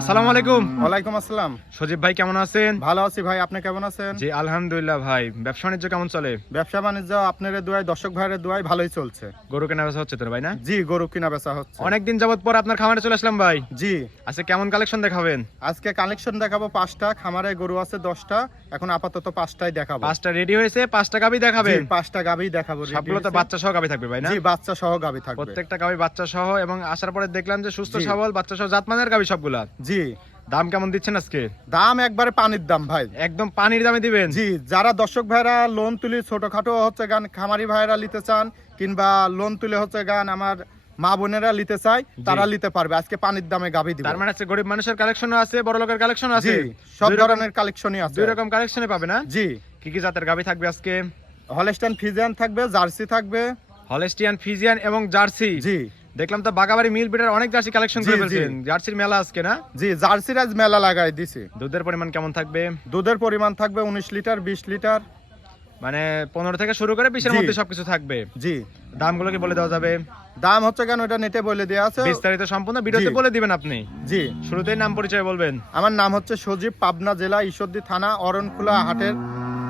আসসালামু আলাইকুম। ওয়ালাইকুম আসসালাম। সজীব ভাই কেমন আছেন? ভালো আছি ভাই, আপনি কেমন আছেন? জি আলহামদুলিল্লাহ ভাই। ব্যবসা বাণিজ্য কেমন চলে? ব্যবসা বাণিজ্য আপনার দোয়ায়, দর্শক ভাইয়ের দোয়ায় ভালোই চলছে। গরু কেনা বেচা হচ্ছে তো ভাই না? জি, গরু কিনা বেচা হচ্ছে। অনেকদিন যাবত পর আপনার খামারে চলে আসলাম ভাই। জি, আচ্ছা কেমন কালেকশন দেখাবেন? আজকে কালেকশন দেখাবো 5টা। খামারে গরু আছে 10টা, এখন আপাতত 5টাই দেখাবো। 5টা রেডি হয়েছে, 5টা গাবি দেখাবেন। 5টা গাভী দেখাবো। সবগুলো তো বাচ্চা সহ গাবি থাকবে ভাই না? জি, বাচ্চা সহ গাভী থাকবে। প্রত্যেকটা গাবি বাচ্চা সহ, এবং আসার পরে দেখলাম যে সুস্থ জি। সবল বাচ্চা সহ জাতমানের গাবি সবগুলা। জি, দাম কেমন দিচ্ছেন আজকে? দাম একবারে পানির দাম ভাই। একদম পানির দামে দিবেন? জি, যারা দর্শক ভাইরা লোন তুলি ছোটখাটো হচ্ছে গান খামারি ভাইরা নিতে চান, কিংবা লোন তুলে হচ্ছে গান আমার মা বোনেরা নিতে চায়, তারা নিতে পারবে। আজকে পানির দামে গাভী দিব। তার মানে আছে গরিব মানুষের কালেকশনও আছে, বড় লোকের কালেকশনও আছে। জি, সব ধরনের কালেকশনই আছে। দুই রকম কালেকশনে পাবে না? জি, কি কি জাতের গাবি থাকবে আজকে? হলস্টাইন ফ্রিজিয়ান থাকবে, জার্সি থাকবে। হলস্টিয়ান, ফ্রিজিয়ান এবং জার্সি। জি, দেখলাম তো বাগাবাড়ি মিল বিটার অনেক জার্সি কালেকশন করে জি, ফেলছেন। জি। জার্সির মেলা আজকে না? জি, জার্সির আজ মেলা লাগাই দিছি। দুধের পরিমাণ কেমন থাকবে? দুধের পরিমাণ থাকবে 19 লিটার, 20 লিটার। মানে 15 থেকে শুরু করে 20 এর জি। মধ্যে সবকিছু থাকবে। জি, দামগুলো কি বলে দেওয়া যাবে? দাম হচ্ছে কেন এটা নেটে বলে দেওয়া আছে। বিস্তারিত সম্পূর্ণ ভিডিওতে জি। বলে দিবেন আপনি। জি, শুরুতেই নাম পরিচয় বলবেন। আমার নাম হচ্ছে সজীব, পাবনা জেলা ঈশ্বরদী থানা অরণখোলা হাটের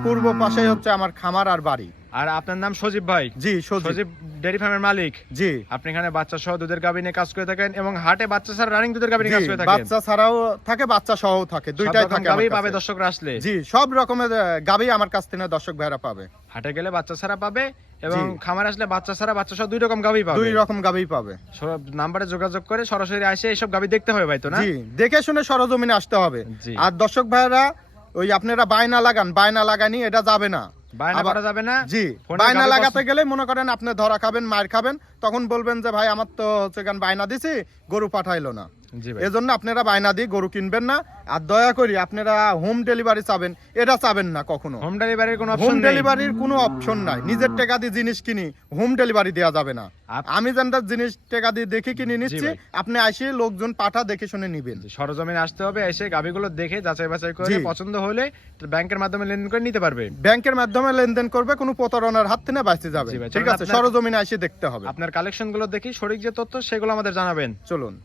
পূর্ব পাশেই হচ্ছে আমার খামার আর বাড়ি। আর আপনার নাম সজীব ভাই? জি, সজীব। সজীব ডেয়ারি ফার্মের মালিক। জি, আপনি এখানে বাচ্চা সহ দুধের গাভী নিয়ে কাজ করে থাকেন, এবং হাটে বাচ্চা ছাড়া রানিং দুধের গাভী নিয়ে জি, কাজ করে থাকেন। বাচ্চা ছাড়াও থাকে, বাচ্চা সহও থাকে, দুইটাই থাকে গাভী আমার পাবে কাছে। দর্শকরা আসলে। জি, সব রকমের গাভী আমার কাছ থেকে দর্শক ভাইরা পাবে। হাটে গেলে বাচ্চা ছাড়া পাবে, এবং জি। খামারে আসলে বাচ্চা ছাড়া বাচ্চা সহ দুই রকম গাভী পাবে। দুই রকম গাভী পাবে। সব নাম্বারে যোগাযোগ করে সরাসরি আসে এইসব গাভী দেখতে হবে ভাই তো না? জি, দেখে শুনে সরজমিনে আসতে হবে। জি। আর দর্শক ভাইরা ওই আপনারা বায়না লাগান, বায়না লাগানি এটা যাবে না। বায়না আবার- করা যাবে না? জি, ফোনে বায়না গাভী লাগাতে পছন্দ- গেলে মনে করেন আপনি ধরা খাবেন, মার খাবেন, তখন বলবেন যে ভাই আমার তো হচ্ছে গান বায়না দিছি, গরু পাঠাইলো না। জি ভাই। এজন্য আপনারা বায়না দিয়ে গরু কিনবেন না। আর দয়া করি আপনারা হোম ডেলিভারি চাবেন, এটা চাবেন না কখনো। হোম ডেলিভারির কোনো হোম অপশন নেই? ডেলিভারির কোনো অপশন নাই। নিজের টাকা দিয়ে জিনিস কিনি, হোম ডেলিভারি দেওয়া যাবে না। আমি যেটা জিনিস টাকা দিয়ে দেখে কিনে নিচ্ছি, ভাই। আপনি আসে লোকজন পাঠা দেখে শুনে নিবেন। সরজমিনে আসতে হবে, এসে গাভীগুলো দেখে যাচাই বাছাই করে জি। পছন্দ হলে ব্যাংকের মাধ্যমে লেনদেন করে নিতে পারবে। ব্যাংকের মাধ্যমে লেনদেন করবে, কোনো প্রতারণার হাত থেকে বাঁচতে যাবে। জি ভাই, ঠিক চলুন আছে, আপনার- সরজমিনে এসে দেখতে হবে। আপনার কালেকশন গুলো দেখি, সঠিক যে তথ্য সেগুলো আমাদের জানাবেন। চলুন।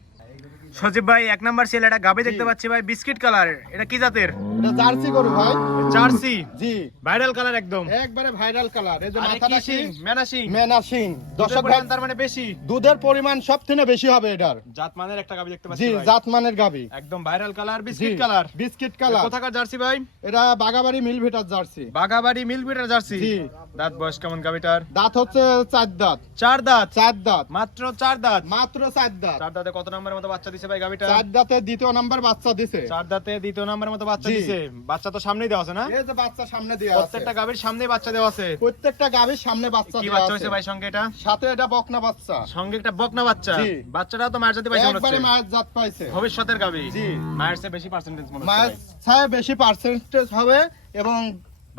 সজীব ভাই, এক নাম্বার সেল এটা গাভী দেখতে জি। পাচ্ছি ভাই, বিস্কিট কালার। এটা কি জাতের? এটা জার্সি গরু ভাই। জার্সি। জি, ভাইরাল কালার একদম। একবারে ভাইরাল কালার। এই যে আরে মাথাটা কি শিং, মেনা শিং। মেনা সিং। দর্শক দর্শক ভাই, তার মানে বেশি। দুধের পরিমাণ সব থেকে বেশি হবে এটার। জাতমানের একটা গাভী দেখতে জি, পাচ্ছি ভাই। জাতমানের গাভী। একদম ভাইরাল কালার, জি, বিস্কিট কালার। Biscuit colour. কোথাকার জার্সি ভাই? এটা বাগাবাড়ি মিল ভিটার জার্সি। বাগাবাড়ি মিলবিটার জার্সি। জি। দাঁত বয়স কেমন গাভীটার? দাঁত হচ্ছে 4 দাঁত। 4 দাঁত। 4 দাঁত, মাত্র 4 দাঁত। মাত্র 4 দাঁত। 4 দাঁতে কত নম্বরের মতো বাচ্চা দিছে ভাই গাভীটা? 4 দাঁতে দ্বিতীয় নাম্বার বাচ্চা দিছে। 4 দাঁতে দ্বিতীয় নম্বরের মতো বাচ্চা জি। দিছে। বাচ্চা তো সামনেই দেওয়া আছে না? এই যে বাচ্চা সামনে দেয়া আছে। প্রত্যেকটা গাভীর সামনেই বাচ্চা দেওয়া আছে। প্রত্যেকটা গাভীর সামনে বাচ্চা কি দেয়া বাচ্চা আছে। হয়েছে ভাই সঙ্গে এটা? সাথে এটা বকনা বাচ্চা। সঙ্গে একটা বকনা বাচ্চা। জি। বাচ্চাটাও তো মায়ের জাতি পাইছে মনে একবারে হচ্ছে। মায়ের জাত পাইছে। ভবিষ্যতের গাভী। জি। মায়ের চেয়ে বেশি পার্সেন্টেজ মনে হচ্ছে মায়ের ভাই। ছায় বেশি পার্সেন্টেজ হবে, এবং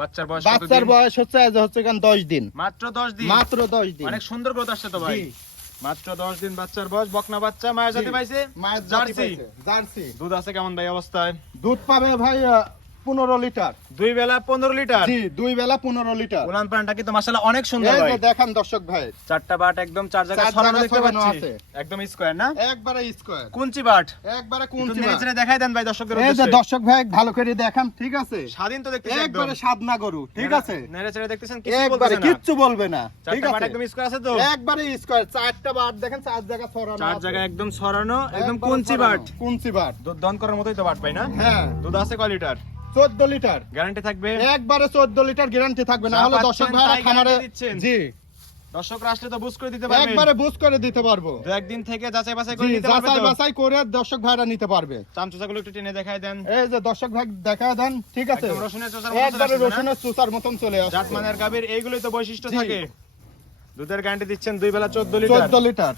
বাচ্চার বয়স কত বাচ্চার দিন? বয়স হচ্ছে আজ হচ্ছে গান 10 দিন। মাত্র 10 দিন। মাত্র 10 দিন। অনেক সুন্দর গ্রোথ আসছে তো ভাই। জি। মাত্র 10 দিন বাচ্চার বয়স, বকনা বাচ্চা, মায়ের জাতি জি। পাইছে। মায়ের জাতি জার্সি। পাইছে। জার্সি। দুধ আছে কেমন ভাই অবস্থায়? দুধ পাবে ভাই 15 লিটার। 2 বেলা 15 লিটার। জি, 2 বেলা 15 লিটার। উলান পানটা কিন্তু মাশাআল্লাহ অনেক সুন্দর এই ভাই। যে দেখেন দর্শক ভাই, চারটা বাট একদম 4 জায়গায় চার ছড়ানো জায়গায় দেখতে ছড়ানো পাচ্ছি। আছে। একদম স্কয়ার না? একবারে স্কয়ার, কুঞ্চি বাট। একবারে একটু কুঞ্চি নেড়ে চেড়ে দেখাই দেন ভাই দর্শকদের এই যে উদ্দেশ্যে। দর্শক ভাই ভালো করে দেখান, ঠিক আছে? স্বাধীন তো দেখতেছি একদম। একবারে সাদনা গরু, ঠিক আছে? নেড়ে চেড়ে দেখতেছেন, কিছু একবারে বলতেছে না। কিচ্ছু বলবে না, ঠিক চারটা বাট আছে? একদম স্কয়ার আছে তো? একবারে স্কয়ার, চারটা বাট দেখেন, চার জায়গা ছড়ানো 4 আছে। জায়গায় একদম ছড়ানো, একদম একবারে কুঞ্চি ছড়ানো, বাট। কুঞ্চি বাট। দুধ দন করার মতোই তো বাট ভাই না? হ্যাঁ, দুধ আছে কয় লিটার? 14 লিটার। গ্যারান্টি থাকবে? একবারে 14 লিটার গ্যারান্টি থাকবে, না যা হলে পাচ্ছেন দর্শক ভাইরা তাই খামারে guarantee দিচ্ছেন। জি দর্শকরা আসলে তো বুঝ করে দিতে পারবেন। একবারে বুঝ করে দিতে পারবো। দু একদিন থেকে যাচাই বাছাই জি, করে নিতে পারবে যাচাই তো? বাছাই করে দর্শক ভাইরা নিতে পারবে। চামচুচাগুলো একটু টেনে দেখাই দেন। এই যে দর্শক ভাই দেখা দেন, ঠিক আছে? একদম রসুনের চোষার মতো চলে একবারে আসছে না? রসুনের চুচার মতন চলে আসছে। জাতমানের গাভীর এইগুলোই তো বৈশিষ্ট্য জি। থাকে। দুধের গ্যারান্টি দিচ্ছেন 2 বেলা 14 লিটার। 14 লিটার।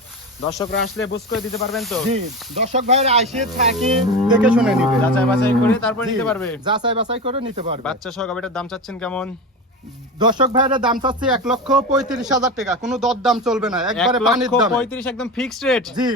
দর্শকরা আসলে বুঝ করে দিতে পারবেন তো? জি, দর্শক ভাইরা আইসে থাকি দেখে শুনে নিবে। যাচাই বাছাই করে তারপর জি, নিতে পারবে। যাচাই বাছাই করে নিতে পারবে। বাচ্চা সহ গাভীটার দাম চাচ্ছেন কেমন? দর্শক ভাইরা দাম চাচ্ছে 1,35,000 টাকা, কোনো দরদাম চলবে না, একবারে পানির দাম। 1,35,000 একদম ফিক্সড রেট। জি,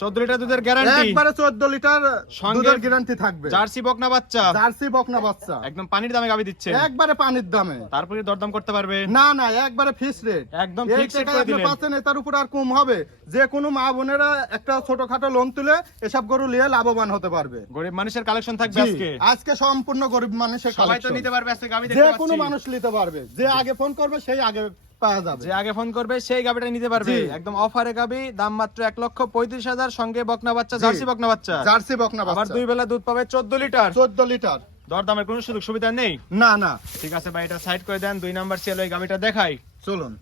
14 লিটার দুধের গ্যারান্টি, একবারে 14 লিটার সঙ্গে দুধের গ্যারান্টি থাকবে। জার্সি বকনা বাচ্চা, জার্সি বকনা বাচ্চা একদম পানির দামে গাবি দিচ্ছে, একবারে পানির দামে। তারপরে দরদাম করতে পারবে? না না, একবারে ফিক্স রেট, একদম এই ফিক্স রেট টাকা করে আপনি দিলেন। পাচ্ছেন, এটার উপর আর কম হবে। যে কোনো মা বোনেরা একটা ছোটখাটো লোন তুলে এসব গরু নিয়ে লাভবান হতে পারবে। গরিব মানুষের কালেকশন থাকবে জি, আজকে, আজকে সম্পূর্ণ গরিব মানুষের সবাই তো collection। নিতে পারবে আজকে গাবি যে দেখতে কোনো পাচ্ছি। মানুষ নিতে পারবে, যে আগে ফোন করবে সেই আগে পাওয়া যাবে। যে আগে ফোন করবে সেই গাবিটা নিতে পারবে, জি। একদম অফারে গাবি, দাম মাত্র 1,35,000, সঙ্গে বকনা বাচ্চা, জি। জার্সি বকনা বাচ্চা, জার্সি বকনা আবার বাচ্চা 2 বেলা দুধ পাবে 14 লিটার। 14 লিটার। দরদামের কোনো সুযোগ সুবিধা নেই? না না, ঠিক আছে ভাই, এটা সাইড করে দেন। 2 নাম্বার সিএল ওই গাবিটা দেখাই। চলুন।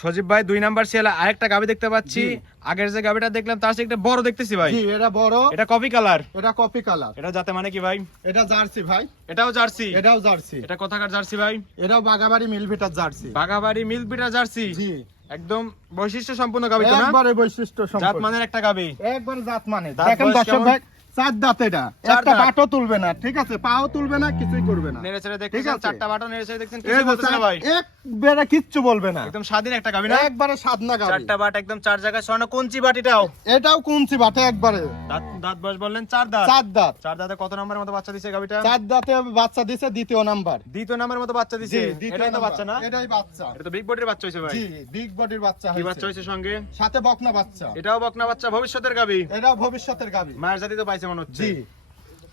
সজীব ভাই 2 নাম্বার সিএল আরেকটা গাবি দেখতে পাচ্ছি। জি। আগের যে গাবিটা দেখলাম তার চেয়ে একটা বড় দেখতেছি ভাই। জি, এটা বড়, এটা কফি কালার, এটা কপি কালার, এটা যাতে মানে কি ভাই? এটা জার্সি ভাই, এটাও জার্সি, এটাও জার্সি, এটা কোথাকার জার্সি ভাই? এটাও Bagabari মিলভিটার jersey. বাঘাবাড়ি milk bitter jersey, জি, একদম বৈশিষ্ট্য সম্পূর্ণ গাবি তো না? একবারে বৈশিষ্ট্য জাত সম্পন্ন, মানের একটা গাবি। একবার জাত মানে। দাঁত দেখেন বয়স দর্শক কেমন? ভাই, 4 দাঁত, এটা চার একটা দাঁত। বাটও তুলবে না, ঠিক আছে, পাও তুলবে না, কিছুই করবে না। নেড়ে ছেড়ে ঠিক দেখতেছেন, আছে। 4টা বাটন নেড়ে ছেড়ে দেখছেন, এই কিছু যে বলতেছে না ভাই। একবারে কিচ্ছু বলবে না, একদম স্বাধীন একটা গাবি না? একবারে সাদনা গাবি। 4টা বাট একদম 4 জায়গায় স্বর্ণ কুঞ্চি বাটিটাও। এটাও কুঞ্চি বাটে, একবারে দাঁত দাঁত বয়স বললেন 4 দাঁত। 4 দাঁত। 4 দাঁতে কত নম্বরের মতো বাচ্চা দিছে গাবিটা? 4 দাঁতে বাচ্চা দিছে, দ্বিতীয় নাম্বার। দ্বিতীয় নম্বরের মতো বাচ্চা দিছে। দ্বিতীয় এটাই তো নাম্বার। বাচ্চা না? এটাই বাচ্চা। এটা তো বিগ বডির বাচ্চা হইছে ভাই। জি, বিগ বডির বাচ্চা কি বাচ্চা হয়েছে, হইছে সঙ্গে? সাথে বকনা বাচ্চা। এটাও বকনা বাচ্চা, ভবিষ্যতের গাবি। এটাও ভবিষ্যতের গাবি। মায়ের জাতি তো পাইছে মনে হচ্ছে। জি,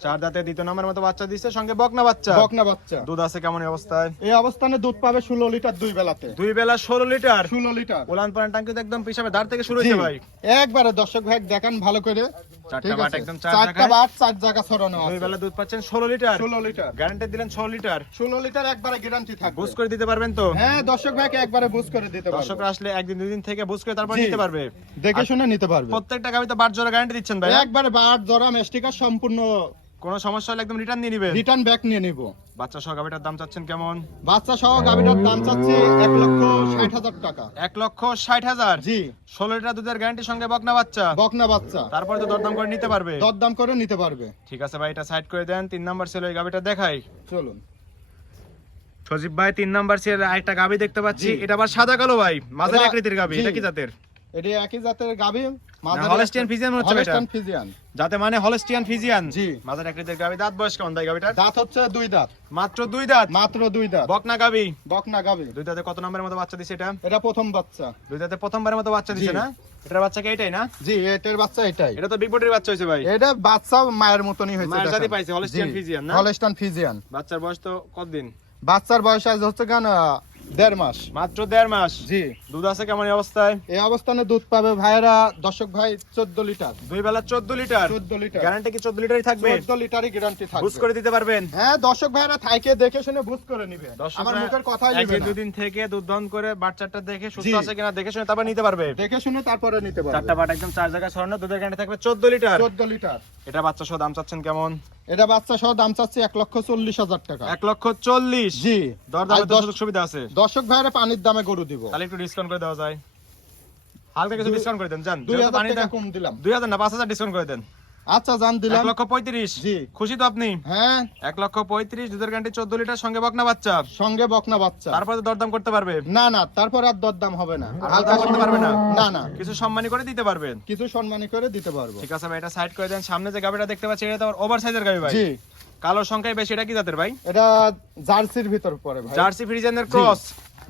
4 দাঁতে দ্বিতীয় নম্বরের মতো বাচ্চা দিছে, সঙ্গে বকনা বাচ্চা। বকনা বাচ্চা। দুধ আছে কেমন এই অবস্থায়? এই অবস্থানে দুধ পাবে 16 লিটার 2 বেলাতে। 2 বেলা 16 লিটার। 16 লিটার। উলান পালান টাঙ্কি তো একদম পিছাবে, দাঁড় থেকে শুরু জি, হইছে ভাই। একবারে দর্শক ভাই দেখান ভালো করে। 4টা ঠিক বাট আছে, একদম 4 4টা জায়গায়। বাট 4 জায়গা ছড়ানো 2 আছে। বেলা দুধ পাচ্ছেন 16 লিটার। 16 লিটার। গ্যারান্টি দিলেন 6 লিটার। 16 লিটার একবারে গ্যারান্টি থাকবে। বুঝ করে দিতে পারবেন তো? হ্যাঁ, দর্শক ভাইকে একবারে বুঝ করে দিতে পারবে। দর্শকরা আসলে একদিন দুই দিন থেকে বুঝ করে তারপর জি। নিতে পারবে। দেখে শুনে নিতে পারবে। প্রত্যেকটা গাবিতে বাট জোড়া গ্যারান্টি দিচ্ছেন ভাই? একবারে বাট জরা মেস্টিকার সম্পূর্ণ কোনো সমস্যা হলে একদম রিটার্ন নিয়ে নিবেন। রিটার্ন ব্যাক নিয়ে নিব। বাচ্চা সহ গাবিটার দাম চাচ্ছেন কেমন? বাচ্চা সহ গাবিটার দাম চাচ্ছি 1,60,000 টাকা। 1,60,000। জি, 16 লিটার দুধের গ্যারান্টির সঙ্গে বকনা বাচ্চা। বকনা বাচ্চা। তারপরে তো দরদাম করে নিতে পারবে। দরদাম করে নিতে পারবে। ঠিক আছে ভাই, এটা সাইড করে দেন। 3 নাম্বার সেল ওই গাবিটা দেখাই। চলুন। সজীব ভাই 3 নাম্বার সেল আরেকটা গাবি দেখতে পাচ্ছি। জি। এটা আবার সাদা কালো ভাই, মাঝারি এটা- আকৃতির গাবি। জি। এটা কি জাতের? এটি একই জাতের গাবি। হলস্টিয়ান ফিজিয়ান মনে হচ্ছে এটা। Holstein Friesian. যাতে মানে হলস্টিয়ান ফিজিয়ান। জি। মাঝারি আকৃতির গাবি। দাঁত বয়স কেমন ভাই গাবিটার? দাঁত হচ্ছে 2 দাঁত। মাত্র 2 দাঁত। মাত্র 2 দাঁত। বকনা গাবি। বকনা গাবি। 2 দাঁতে কত নম্বরের মতো বাচ্চা দিছে এটা? এটা প্রথম বাচ্চা। 2 দাঁতে প্রথমবারের মতো বাচ্চা দিছে জি। না? এটার বাচ্চা কি এটাই না? জি, এটার বাচ্চা এটাই। এটা তো বিগ বডির বাচ্চা হইছে ভাই। এটা বাচ্চা মায়ের মতনই হয়েছে। মায়ের দেখেন। জাতি পাইছে, হলস্টিয়ান জি, ফিজিয়ান না? Holstein Friesian. বাচ্চার বয়স তো কতদিন? বাচ্চার বয়স আজ হচ্ছে গান 1.5 মাস। মাত্র 1.5 মাস। জি, দুধ আছে কেমন এই অবস্থায়? এই অবস্থানে দুধ পাবে ভাইরা দর্শক ভাই 14 লিটার। 2 বেলা 14 লিটার। 14 লিটার। গ্যারান্টি কি 14 লিটারই থাকবে? 14 লিটারই গ্যারান্টি থাকবে। বুঝ করে দিতে পারবেন? হ্যাঁ, দর্শক ভাইরা থাইকে দেখে শুনে বুঝ করে নিবে। দর্শকরা আমার মুখের কথাই নিবে একদিন না। দুদিন থেকে দুধ দহন করে বাচ্চাটা দেখে সুস্থ জি। আছে কিনা দেখে শুনে তারপর নিতে পারবে। দেখে শুনে তারপরে নিতে পারবে। 4টা বাট একদম 4 জায়গায় ছড়ানো, দুধের গ্যারান্টি থাকবে 14 লিটার। 14 লিটার। এটা বাচ্চা সহ দাম চাচ্ছেন কেমন? এটা বাচ্চা সহ দাম চাচ্ছি 1,40,000 টাকা। 1,40,000। জি, দরদামে আর তো সুযোগ সুবিধা আছে। দর্শক ভাইরা পানির দামে গরু দিব। তাহলে একটু ডিসকাউন্ট করে দেওয়া যায়। হালকা কিছু ডিসকাউন্ট করে দেন জান। 2,000 পানি টাকা কম দিলাম। 2,000 না 5,000 ডিসকাউন্ট করে দেন। আচ্ছা, জান দিলাম। 1,35,000। জি। খুশি তো আপনি? হ্যাঁ, 1,35,000 দুধের গ্যারান্টি 14 লিটার সঙ্গে বকনা বাচ্চা। সঙ্গে বকনা বাচ্চা। তারপরে তো দরদাম করতে পারবে। না না, তারপর আর দরদাম হবে না। আর দরদাম করতে পারবে না? না না, কিছু সম্মানী করে দিতে পারবেন। কিছু সম্মানী করে দিতে পারবো। ঠিক আছে ভাই, এটা সাইড করে দেন। সামনে যে গাবিটা দেখতে পাচ্ছি এটা তো ওভার সাইজের গাবি ভাই। জি, কালো সংখ্যায় বেশি। এটা কি জাতের ভাই? এটা জার্সির ভিতর পড়ে ভাই। জার্সি ফ্রিজিয়ানের ক্রস।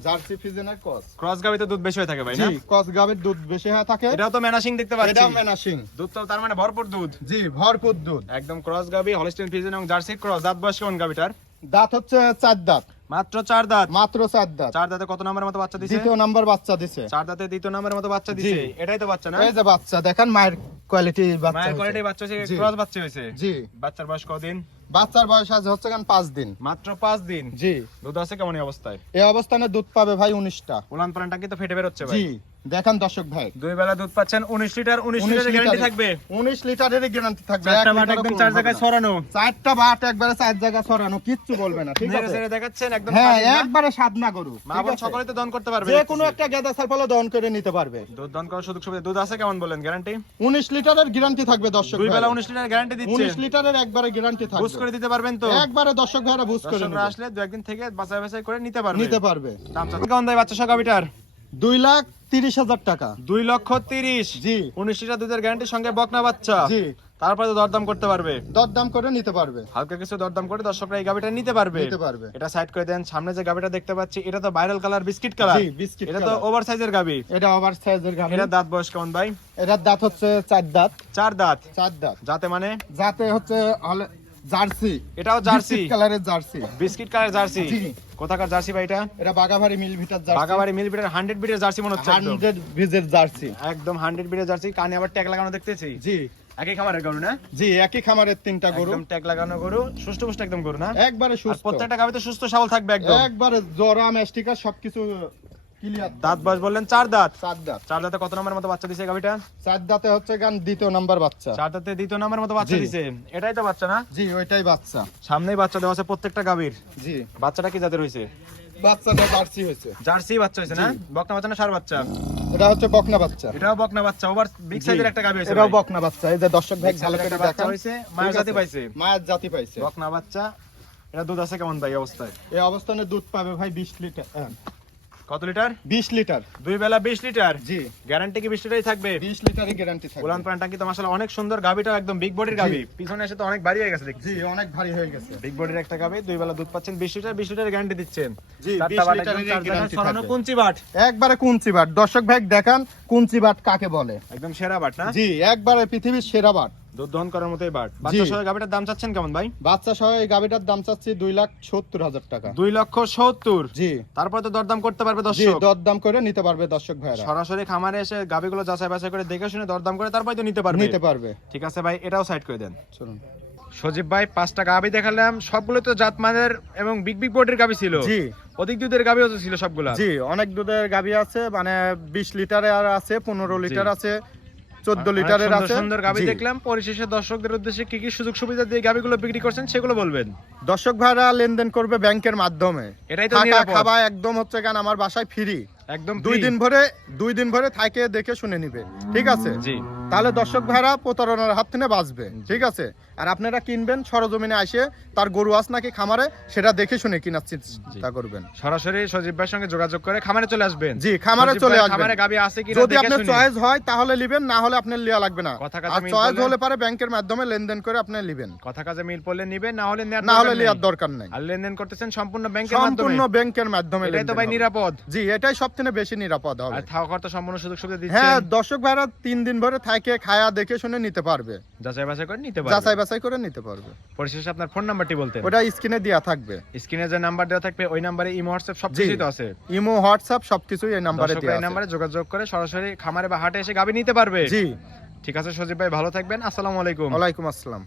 জার্সি ফিজিয়ানের ক্রস। ক্রস গাবিতে দুধ বেশি হয়ে থাকে ভাই না? জি, ক্রস গাবের দুধ বেশি হয়ে থাকে। এটাও তো মেনাসিং দেখতে পাচ্ছি। এটাও মেনাসিং। দুধ তো তার মানে ভরপুর দুধ। জি, ভরপুর দুধ। একদম ক্রস গাবি, হলস্টিয়ান ফ্রিজিয়ান এবং জার্সি ক্রস। দাঁত বয়স কেমন গাবিটার? দাঁত হচ্ছে 4 দাঁত। মাত্র 4 দাঁত। মাত্র 4 দাঁত। 4 দাঁতে কত নম্বরের মতো বাচ্চা দিছে? দ্বিতীয় নাম্বার বাচ্চা দিছে। 4 দাঁতে দ্বিতীয় নম্বরের মতো বাচ্চা দিছে। জি। এটাই তো বাচ্চা না? এই যে বাচ্চা দেখেন, মায়ের কোয়ালিটি বাচ্চা মায়ের হয়েছে। কোয়ালিটি বাচ্চা হয়েছে, জি। ক্রস বাচ্চা হয়েছে। জি, বাচ্চার বয়স কতদিন? বাচ্চার বয়স আজ হচ্ছে 5 দিন। মাত্র 5 দিন। জি, দুধ আছে কেমন এই অবস্থায়? এই অবস্থানে দুধ পাবে ভাই 19টা। উলান পালানটা কিন্তু ফেটে বের হচ্ছে ভাই। জি, দেখেন দর্শক ভাই, 2 বেলা দুধ পাচ্ছেন 19 লিটার। 19 লিটারের গ্যারান্টি থাকবে। 19 লিটারের গ্যারান্টি থাকবে। 4টা এক বাট লিটারও একদম কম 4 হবে জায়গায় না। ছড়ানো। 4টা বাট একবারে 4 জায়গা ছড়ানো, কিচ্ছু বলবে না। ঠিক নেড়ে আছে, চেড়ে দেখাচ্ছেন একদম হ্যাঁ, স্বাধীন না? একবারে সাদনা গরু। মা ঠিক বোন আছে? সকলে তো দন করতে পারবে। যে কোনো একটা গেদা ছাগলও দহন করে নিতে পারবে। দুধ দন করার সুযোগ সুবিধা। দুধ আছে কেমন বলেন গ্যারান্টি? 19 লিটারের গ্যারান্টি থাকবে দর্শক 2 ভাই। বেলা 19 লিটার গ্যারান্টি দিচ্ছে। 19 লিটারের একবারে গ্যারান্টি বুঝ থাকবে। করে দিতে পারবেন তো? একবারে দর্শক ভাইরা বুঝ করে দর্শকরা নেবে। আসলে 2 একদিন থেকে বাছাই বাছাই করে নিতে পারবে। নিতে পারবে। দাম চাচ্ছেন কেমন ভাই বাচ্চা সহ গাবিটার? 2,30,000 30,000 টাকা। 2,30,000 জি 19 লিটার দুধের গ্যারান্টির সঙ্গে বকনা বাচ্চা। জি তারপরে তো দরদাম করতে পারবে, দরদাম করে নিতে পারবে। হালকা কিছু দরদাম করে দর্শকরা এই গাবিটা নিতে পারবে। এটা সাইড করে দেন। সামনে যে গাবিটা দেখতে পাচ্ছি এটা তো ভাইরাল কালার বিস্কিট কালার। জি বিস্কিট এটা তো ওভার সাইজের গাবি। এটা ওভার সাইজের গাবি। এটা দাঁত বয়স কেমন ভাই? এটার দাঁত হচ্ছে 4 দাঁত। 4 দাঁত। 4 দাঁত। যাতে মানে যাতে হচ্ছে জার্সি। এটাও জার্সি, বিস্কিট কালারের জার্সি। Biscuit colour jersey. জি কোথাকার জার্সি ভাই এটা? এটা বাগাবাড়ি মিল ভিটার জার্সি। বাগাবাড়ি মিল বিটের 100 বিটের জার্সি মনে হচ্ছে একদম। 100 বিজের জার্সি। একদম 100 বিটের জার্সি। কানে আবার ট্যাগ লাগানো দেখতেছি। জি একই খামারের গরু না? জি একই খামারের 3টা গরু। একদম ট্যাগ লাগানো গরু, সুস্থ পুষ্ট একদম গরু না? একবারে আর সুস্থ। প্রত্যেকটা গাবি তো সুস্থ সবল থাকবে একদম। একবারে জরা ম্যাস্টিকা সবকিছু ক্লিয়ার। দাঁত বয়স বললেন 4 দাঁত। 4 দাঁত। 4 দাঁতে কত নম্বরের মতো বাচ্চা দিছে এই গাবিটা? 4 দাঁতে হচ্ছে গান দ্বিতীয় নাম্বার বাচ্চা। 4 দাঁতে দ্বিতীয় নম্বরের মতো বাচ্চা জি। দিছে। এটাই তো বাচ্চা না? জি ওইটাই বাচ্চা। সামনেই বাচ্চা দেওয়া আছে প্রত্যেকটা গাবির। জি বাচ্চাটা কি জাতের হইছে? বাচ্চাটা জার্সি হয়েছে। জার্সি বাচ্চা হইছে না? বকনা বাচ্চা না ষাঁড় বাচ্চা? এটা হচ্ছে বকনা বাচ্চা। এটাও বকনা বাচ্চা, ওভার বিগ সাইজের একটা গাবি হইছে। এটাও বকনা বাচ্চা। এই যে দর্শক ভাই ভালো করে বাচ্চা দেখান। হইছে, মায়ের জাতি পাইছে। মায়ের জাতি পাইছে। বকনা বাচ্চা। এটা দুধ আছে কেমন ভাই অবস্থায়? এই অবস্থানে দুধ পাবে ভাই 20 লিটার। কত লিটার? 20 লিটার। দুই বেলা 20 লিটার। জি গ্যারান্টি কি 20 লিটারই থাকবে? 20 লিটারই গ্যারান্টি থাকবে। উলান পালান টাঙ্কি তো মাশাআল্লাহ অনেক সুন্দর। গাবিটা একদম বিগ বডির গাবি। পিছনে এসে তো অনেক ভারী হয়ে গেছে দেখছি। জি অনেক ভারী হয়ে গেছে। বিগ বডির একটা গাবি, দুই বেলা দুধ পাচ্ছেন 20 লিটার, 20 লিটার গ্যারান্টি দিচ্ছেন। জি চারটা 20 বাট লিটারের একদম চার জায়গায় গ্যারান্টি ছড়ানো থাকবে। কুঞ্চি বাট। একবারে কুঞ্চি বাট। দর্শক ভাই দেখান কুঞ্চি বাট কাকে বলে। একদম সেরা বাট না? জি একবারে পৃথিবীর সেরা বাট। দুধ দহন করার মতোই বাট। বাচ্চা সহ গাবিটার দাম চাচ্ছেন কেমন ভাই? বাচ্চা সহ এই গাবিটার দাম চাচ্ছি 2,70,000 টাকা। 2,70,000। জি তারপর তো দরদাম করতে পারবে জি দর্শক। দরদাম করে নিতে পারবে দর্শক ভাইরা। সরাসরি খামারে এসে গাবিগুলো যাচাই বাছাই করে দেখে শুনে দরদাম করে তারপর তো নিতে পারবে। নিতে পারবে। ঠিক আছে ভাই, এটাও সাইড করে দেন। চলুন সজীব ভাই 5টা গাবি দেখালাম, সবগুলো তো জাতমানের এবং বিগ বিগ বডির গাবি ছিল। জি অধিক দুধের গাবিও তো ছিল সবগুলা। জি অনেক দুধের গাবি আছে, মানে 20 লিটারের আর আছে, 15 লিটার আছে, 14 লিটারের অনেক আছে। সুন্দর সুন্দর গাবি জি। দেখলাম। পরিশেষে দর্শকদের উদ্দেশ্যে কি কি সুযোগ সুবিধা দিয়ে গাবিগুলো বিক্রি করছেন সেগুলো বলবেন। দর্শক ভাইরা লেনদেন করবে ব্যাংকের মাধ্যমে। এটাই তো থাকা নিরাপদ। খাওয়া একদম হচ্ছে গান আমার বাসায় ফ্রি। একদম 2 free। দিন ভরে থাকে দেখে শুনে নিবে। ঠিক আছে? জি তাহলে দর্শক ভাইরা প্রতারণার হাত থেকে বাঁচবে। ঠিক আছে? আর আপনারা কিনবেন সরজমিনে আসে তার গরু আস নাকি খামারে সেটা দেখে শুনে কেনার চেষ্টা করবেন। সরাসরি সজীব ভাইয়ের সঙ্গে যোগাযোগ করে খামারে চলে আসবেন। জি খামারে সজীব চলে ভাই আসবেন। খামারে গাবি আছে কিনা যদি দেখে আপনার শুনে। চয়েস হয় তাহলে নেবেন, না হলে আপনার লিয়া লাগবে না। কথা কাজে আর মিল চয়েস করলে- হলে পারে ব্যাংকের মাধ্যমে লেনদেন করে আপনি নেবেন। কথা কাজে মিল পড়লে নিবেন, না হলে নেওয়ার না হলে দরকার লিয়ার নেই। দরকার নাই। আর লেনদেন করতেছেন সম্পূর্ণ ব্যাংকের মাধ্যমে। সম্পূর্ণ ব্যাংকের মাধ্যমে এটাই তো লেনদেন ভাই হবে। নিরাপদ। জি এটাই সবথেকে বেশি নিরাপদ হবে। আর থাকা খরচ সম্পূর্ণ সুযোগ সুবিধা হ্যাঁ দিচ্ছেন। দর্শক ভাইরা 3 দিন ভরে থাকে খায়া দেখে শুনে নিতে পারবে। যাচাই বাছাই করে নিতে পারবেন। যাচাই বাছাই করে নিতে পারবে। পরিশেষে আপনার ফোন নাম্বারটি বলতেন। ওটা স্ক্রিনে দেয়া থাকবে। স্ক্রিনে যে নাম্বার দেওয়া থাকবে ওই নাম্বারে ইমো হোয়াটসঅ্যাপ সবকিছুই তো আছে। ইমো হোয়াটসঅ্যাপ সবকিছুই এই নাম্বারে দর্শকরা দেয়া এই আছে। নাম্বারে যোগাযোগ করে সরাসরি খামারে বা হাটে এসে গাবি নিতে পারবে। জি ঠিক আছে সজীব ভাই, ভালো থাকবেন। আসসালামু আলাইকুম। ওয়ালাইকুম আসসালাম।